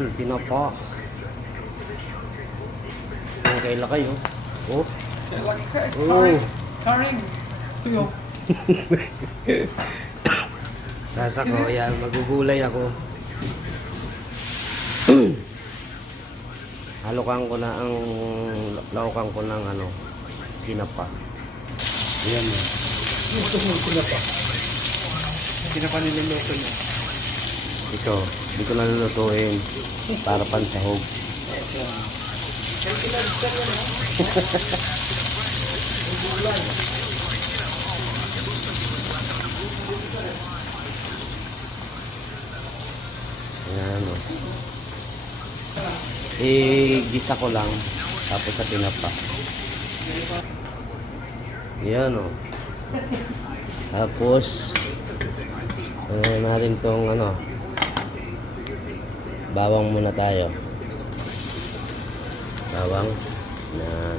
Yan, tinapa. Ang kailakay, oh. Oh. Oh. Karing. Tuyo. Nasa ko, yan, magugulay ako. Halukan ko na ang laukan ko ng ano, tinapa. Yan. Gusto mo tinapa. Tinapa niluluto niya. Ito, hindi ko nalulutuin para pansahog. Ayan o. Gisa ko lang tapos sa tinapa. Ayan o. Tapos natin tong ano, bawang muna tayo. Bawang. Yan.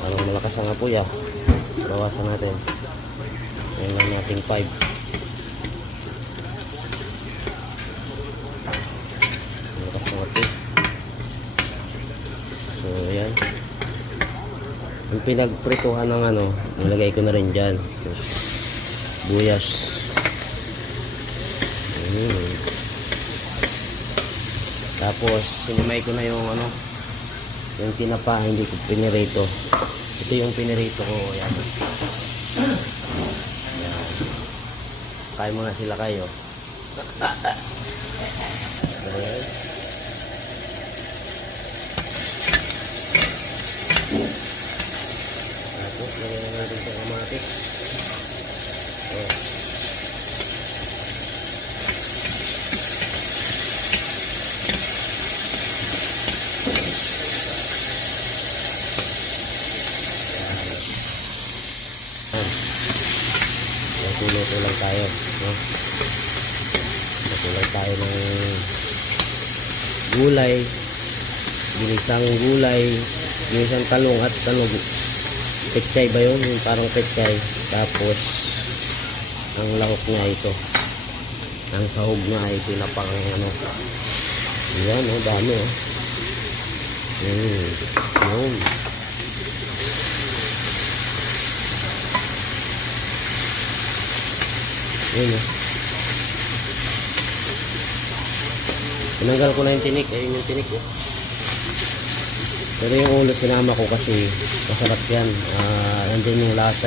Parang malakas ang apoy ah. Bawasan natin. Ayan lang nating 5. Malakas ang apoy. So ayan. Yung pinagprituhan ng ano, nilagay ko na rin dyan. Buyas. Tapos sinimay ko na yung ano, yung tinapa, hindi ko pinirito. Ito yung pinirito ko. Ayan. Ayan. Kain muna sila kayo. Ayan. Tapos lagyan na natin sa kamatis. Ayan. Luto lang tayo, no? Luto tayo ng gulay, ginisang gulay, ginisang talong at talong. Pechay ba yun? Yung parang pechay. Tapos ang lahok niya ito, ang sahog niya ay tinapang ano. Yan, oh, dami oh. Yun. Yun eh. Tinanggal ko na yung tinik. Ayun yung tinik eh. Pero yung ulo sinama ko kasi masarap yan. Nandun yung lasa eh.